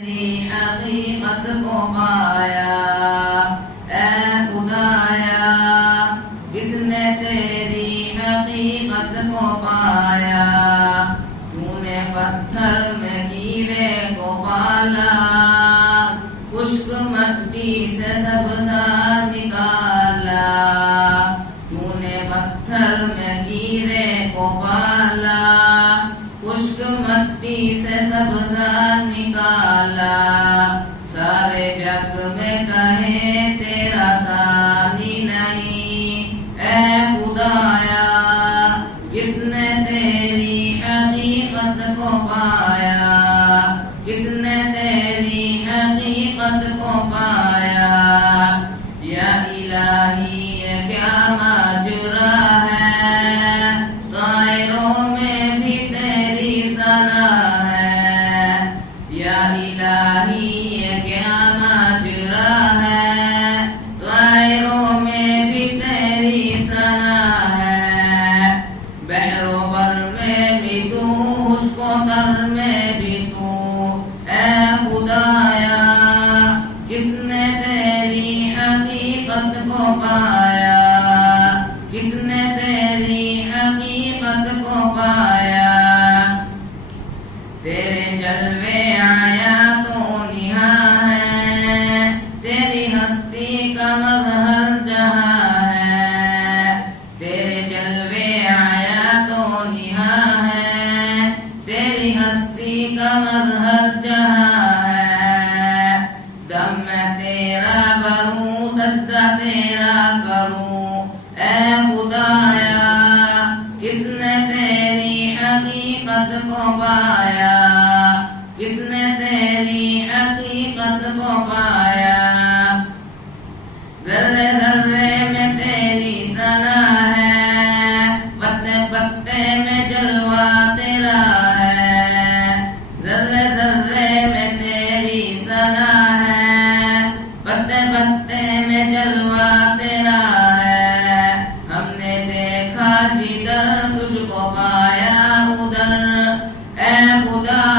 تیری حقیقت کو پایا اے خدایا، کس نے تیری حقیقت کو پایا؟ تو نے پتھر میں کیڑے کو پالا، خشک مٹی سے سبزہ نکالا۔ تو نے پتھر میں کیڑے کو پالا، خشک مٹی سے سبزہ نکالا۔ سارے جگ میں کہیں تیرا ثانی نہیں، اے خدایا کس نے تیری حقیقت کو پایا؟ کس نے تیری حقیقت کو پایا؟ یا الہی یہ کیا ماجرا ہے، طائروں میں بھی تیری ثنا ہے۔ یا الہی یہ کیا ماجرا ہے، طائروں میں بھی تیری ثنا ہے۔ بحر و بر میں بھی تو، خشک و تر میں بھی تو، اے خدایا کس نے تیری حقیقت کو پایا؟ کس نے تیری حقیقت کو پایا؟ تیرے جلوے آیا تو نہاں ہے، تیری ہستی کا مظہر جہاں ہے۔ تیرے جلوے آیا تو نہاں ہے، تیری ہستی کا مظہر جہاں ہے۔ دم میں تیرا بھروں، سجدہ تیرا کروں، اے خدایا کس نے تیری حقیقت کو پایا؟ کس نے تیری حقیقت کو پایا؟ ذرے ذرے میں تیری ثنا ہے، پتے پتے میں جلوہ تیرا ہے۔ ذرے ذرے میں تیری ثنا ہے، پتے پتے میں جلوہ تیرا ہے۔ ہم نے دیکھا جدھر تجھ کو پایا ادھر، اے خدا